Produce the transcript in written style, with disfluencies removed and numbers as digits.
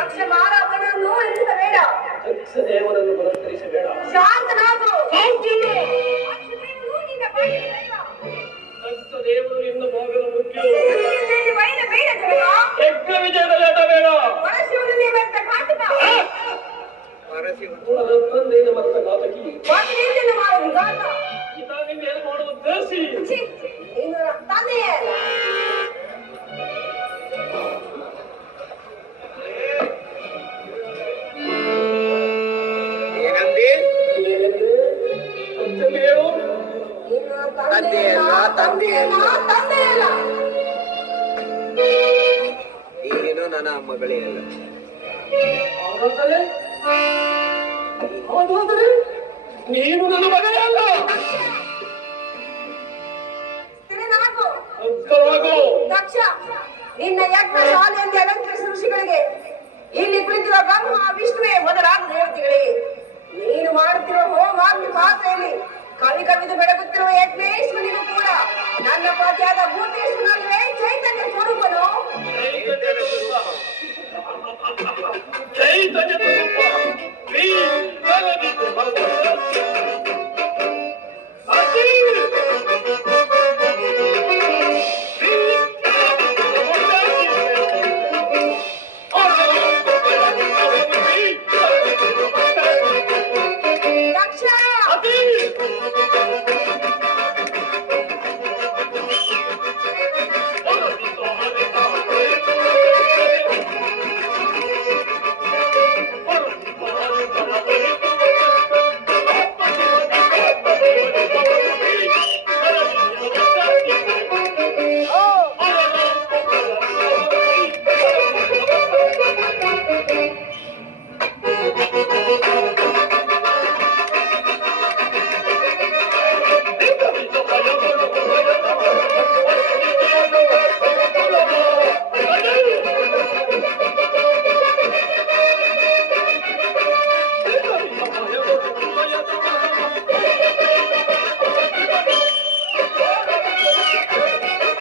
ದಕ್ಷ ಮಹಾರಾಜನನ್ನು ಎನಿಸಬೇಡ, ದಕ್ಷ ದೇವರನ್ನು ಪುರಸ್ಕರಿಸಬೇಡ. ಶಾಂತನಾಗು. ದಕ್ಷ ದೇವರು ನಿನ್ನ ಭಾಗದ ಮುಖ್ಯ. ಬೇಡ ದೇವ, ಯಜ್ಞ ವಿಜಯದ ಲೇಟ ಬೇಡ. ಪರಶಿವನೇ ವ್ಯರ್ಥ ಕಾಟಕ, ತಂದೆಯ ಮತ್ತ ಘಾತಕಿ, ವಾಕಿನಿಂದ ಮಾಡುವ ವಿಘಾತ. ಇದಾಗಿ ಏನು ಮಾಡುವ ದ್ವೇಷಿ. ನೀನು ತಂದೆಯೇ ಅಲ್ಲ. ತಂದೆಯಲ್ಲ, ನೀನು ನನ್ನ ಮಗಳೇ ಅಲ್ಲ. ನೀನು ನನ್ನ ಮಗನೇ ಅಲ್ಲ. ಸ್ಥಿರನಾಗು. ದಕ್ಷ, ನಿನ್ನ ಯಜ್ಞ ಶಾಲೆಯಲ್ಲಿ ಅಲಂಕರಿಸಿದ ಋಷಿಗಳಿಗೆ, ಇಲ್ಲಿ ಕುಳಿತಿರುವ ಬ್ರಹ್ಮ ವಿಷ್ಣುವೇ ಮೊದಲಾದ ದೇವತೆಗಳಿಗೆ, ನೀನು ಮಾಡುತ್ತಿರುವ ಹೋಮಾಗ್ನಿ ಪಾತ್ರೆಯಲ್ಲಿ ಕವಿ ಕವಿದು ಬೆಳಗುತ್ತಿರುವ ಯಜ್ಞೇಶ್ವರಿಗೂ ಕೂಡ ನನ್ನ ಪತಿಯಾದ ಭೂತೇಶ್ವರನಲ್ಲೇ ಚೈತನ್ಯ ಸ್ವರೂಪನು. ಚೈತನ್ಯ ಸ್ವರೂಪ